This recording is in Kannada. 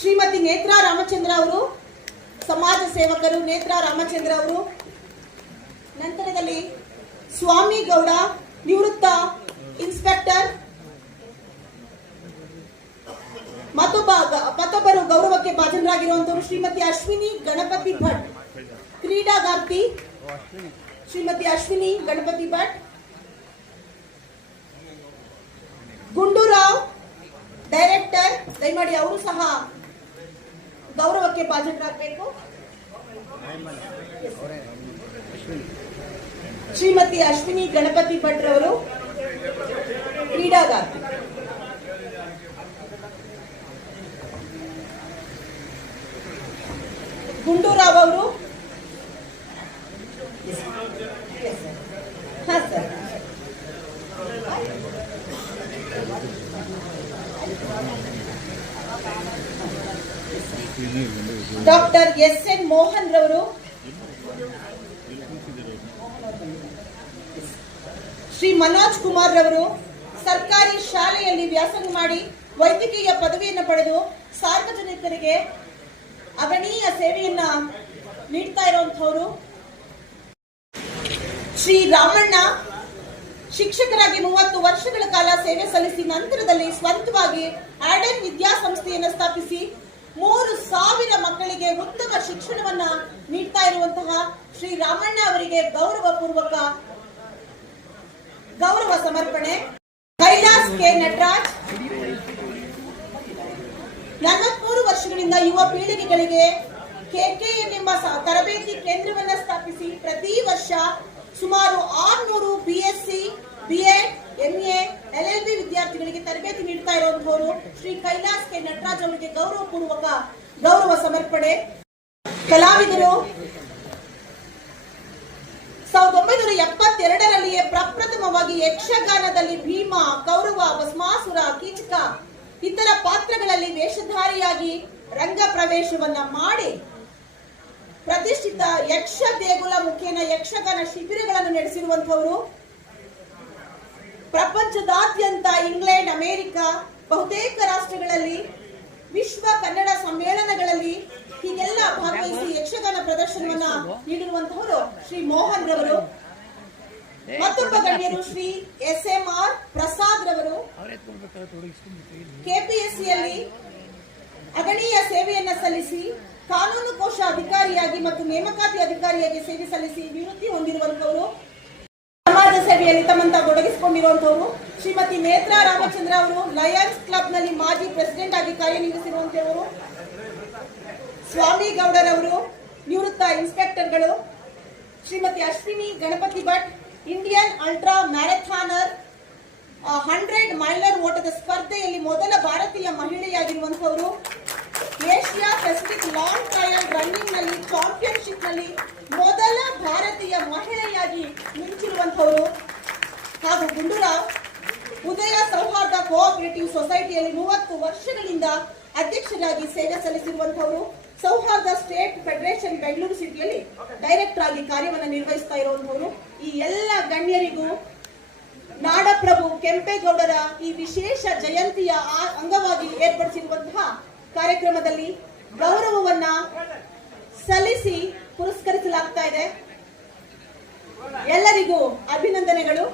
ಶ್ರೀಮತಿ ನೇತ್ರಾ ರಾಮಚಂದ್ರ ಅವರು, ಸಮಾಜ ಸೇವಕರು ನೇತ್ರಾ ರಾಮಚಂದ್ರ ಅವರು. ನಂತರದಲ್ಲಿ ಸ್ವಾಮಿ ಗೌಡ, ನಿವೃತ್ತ ಇನ್ಸ್ಪೆಕ್ಟರ್. ಮತ್ತೊಬ್ಬರು ಗೌರವಕ್ಕೆ ಭಾಜನರಾಗಿರುವಂತವರು ಶ್ರೀಮತಿ ಅಶ್ವಿನಿ ಗಣಪತಿ ಭಟ್, ಕ್ರೀಡಾಗಾರ್ತಿ ಶ್ರೀಮತಿ ಅಶ್ವಿನಿ ಗಣಪತಿ ಭಟ್. ಗುಂಡೂರಾವ್ ಡೈರೆಕ್ಟರ್, ದಯಮಾಡಿ ಅವರು ಸಹ ಗೌರವಕ್ಕೆ ಭಾಜನರಾಗಬೇಕು. ಶ್ರೀಮತಿ ಅಶ್ವಿನಿ ಗಣಪತಿ ಭಟ್ ರವರು, ಕ್ರೀಡಾಗಾರ್ತಿ. ಗುಂಡೂರಾವ್ ಅವರು, ಹಾ sir. Doctor S N Mohan ರವರು, ಶ್ರೀ ಮನೋಜ್ ಕುಮಾರ್ ರವರು ಸರ್ಕಾರಿ ಶಾಲೆಯಲ್ಲಿ ವ್ಯಾಸಂಗ ಮಾಡಿ ವೈದ್ಯಕೀಯ ಪದವಿಯನ್ನು ಪಡೆದು ಸಾರ್ವಜನಿಕರಿಗೆ ಅಗಣೀಯ ಸೇವೆಯನ್ನ ನೀಡ್ತಾ ಇರುವಂತವರು. ಶ್ರೀ ರಾಮಣ್ಣ ಶಿಕ್ಷಕರಾಗಿ 30 ವರ್ಷಗಳ ಕಾಲ ಸೇವೆ ಸಲ್ಲಿಸಿ ನಂತರದಲ್ಲಿ ಸ್ವಂತವಾಗಿ ಆಡೆನ್ ವಿದ್ಯಾಸಂಸ್ಥೆಯನ್ನು ಸ್ಥಾಪಿಸಿ 3000 ಮಕ್ಕಳಿಗೆ ಉತ್ತಮ ಶಿಕ್ಷಣವನ್ನ ನೀಡ್ತಾ ಇರುವಂತಹ ಶ್ರೀ ರಾಮಣ್ಣ ಅವರಿಗೆ ಗೌರವಪೂರ್ವಕ ಗೌರವ ಸಮರ್ಪಣೆ. ಕೈಲಾಸ್ ಕೆ ನಟರಾಜ್ 43 ವರ್ಷಗಳಿಂದ ಯುವ ಪೀಳಿಗೆಗಳಿಗೆ ಕೆಕೆಎನ್ ಎಂಬ ತರಬೇತಿ ಕೇಂದ್ರವನ್ನ ಸ್ಥಾಪಿಸಿ ಪ್ರತಿ ವರ್ಷ ಸುಮಾರು 600 ಬಿಎಸ್ಸಿ, ಬಿಎಡ್, ಎಂಎ, ಎಲ್ಎಲ್ಬಿ ವಿದ್ಯಾರ್ಥಿಗಳಿಗೆ ತರಬೇತಿ ನೀಡ್ತಾ ಇರುವಂತವರು ಶ್ರೀ ಕೈಲಾಸ್ ಕೆ ನಟರಾಜ್ ಅವರಿಗೆ ಗೌರವಪೂರ್ವಕ ಗೌರವ ಸಮರ್ಪಣೆ. ಕಲಾವಿದರು 1972ರಲ್ಲಿಯೇ ಪ್ರಪ್ರಥಮವಾಗಿ ಯಕ್ಷಗಾನದಲ್ಲಿ ಭೀಮ, ಕೌರವ, ಭಸ್ಮಾಸುರ, ಕೀಚಕ ಇತರ ಪಾತ್ರಗಳಲ್ಲಿ ವೇಷಧಾರಿಯಾಗಿ ರಂಗ ಪ್ರವೇಶವನ್ನ ಮಾಡಿ ಪ್ರತಿಷ್ಠಿತ ಯಕ್ಷ ದೇಗುಲ ಮುಖೇನ ಯಕ್ಷಗಾನ ಶಿಬಿರಗಳನ್ನು ನಡೆಸಿರುವಂತವರು. ಪ್ರಪಂಚದಾದ್ಯಂತ ಇಂಗ್ಲೆಂಡ್, ಅಮೆರಿಕ ಬಹುತೇಕ ರಾಷ್ಟ್ರಗಳಲ್ಲಿ ವಿಶ್ವ ಕನ್ನಡ ಸಮ್ಮೇಳನಗಳಲ್ಲಿ ಹೀಗೆಲ್ಲ ಭಾಗವಹಿಸಿ ಯಕ್ಷಗಾನ ಪ್ರದರ್ಶನವನ್ನ ನೀಡಿರುವಂತವರು ಶ್ರೀ ಮೋಹನ್ ರವರು. ಮತ್ತೊಬ್ಬ ಗಣ್ಯರು ಶ್ರೀ SMR ಪ್ರಸಾದ್ ರವರು ಕೆಪಿಎಸ್ಸಿಯಲ್ಲಿ ಅಗಣೀಯ ಸೇವೆಯನ್ನ ಸಲ್ಲಿಸಿ ಕಾನೂನು ಕೋಶ ಅಧಿಕಾರಿಯಾಗಿ ಮತ್ತು ನೇಮಕಾತಿ ಅಧಿಕಾರಿಯಾಗಿ ಸೇವೆ ಸಲ್ಲಿಸಿ ನಿವೃತ್ತಿ ಹೊಂದಿರುವಂತವರು. ಸಮಾಜ ಸೇವೆಯಲ್ಲಿ ತಮ್ಮಂತ ತೊಡಗಿಸಿಕೊಂಡಿರುವಂತವರು ಶ್ರೀಮತಿ ನೇತ್ರಾ ರಾಮಚಂದ್ರ ಅವರು ಲಯನ್ಸ್ ಕ್ಲಬ್ ನಲ್ಲಿ ಮಾಜಿ ಪ್ರೆಸಿಡೆಂಟ್ ಆಗಿ ಕಾರ್ಯನಿರ್ವಹಿಸಿರುವಂತವರು. ಸ್ವಾಮಿ ಗೌಡರವರು ನಿವೃತ್ತ ಇನ್ಸ್ಪೆಕ್ಟರ್ಗಳು. Shrimati Ashwini Ganapati Bhat Indian ultra marathoner 100 miler ಓಟದ ಸ್ಪರ್ಧೆಯಲ್ಲಿ ಮೊದಲ ಭಾರತೀಯ ಮಹಿಳೆಯಾಗಿರುವಂತವರು. Asia Pacific long trail running ನಲ್ಲಿ ಚಾಂಪಿಯನ್ಶಿಪ್ ನಲ್ಲಿ ಮೊದಲ ಭಾರತೀಯ ಮಹಿಳೆಯಾಗಿ ಮಿಂಚಿರುವಂತವರು. ಹಾಗೂ ಗುಂಡೂರಾವ್ ಉದಯ ಸೌಹಾರ್ದ ಕೋಆಪರೇಟಿವ್ ಸೊಸೈಟಿಯಲ್ಲಿ 30 ವರ್ಷಗಳಿಂದ ಅಧ್ಯಕ್ಷರಾಗಿ ಸೇವೆ ಸಲ್ಲಿಸಿರುವಂತವರು. ಸೌಹಾರ್ದ ಸ್ಟೇಟ್ ಫೆಡರೇಷನ್ ಬೆಂಗಳೂರು ಸಿಟಿಯಲ್ಲಿ ಡೈರೆಕ್ಟರ್ ಆಗಿ ಕಾರ್ಯವನ್ನು ನಿರ್ವಹಿಸ್ತಾ ಇರುವಂತವರು. ಈ ಎಲ್ಲ ಗಣ್ಯರಿಗೂ ನಾಡಪ್ರಭು ಕೆಂಪೇಗೌಡರ ಈ ವಿಶೇಷ ಜಯಂತಿಯ ಅಂಗವಾಗಿ ಏರ್ಪಡಿಸಿರುವಂತಹ ಕಾರ್ಯಕ್ರಮದಲ್ಲಿ ಗೌರವವನ್ನ ಸಲ್ಲಿಸಿ ಪುರಸ್ಕರಿಸಲಾಗ್ತಾ ಇದೆ. ಎಲ್ಲರಿಗೂ ಅಭಿನಂದನೆಗಳು.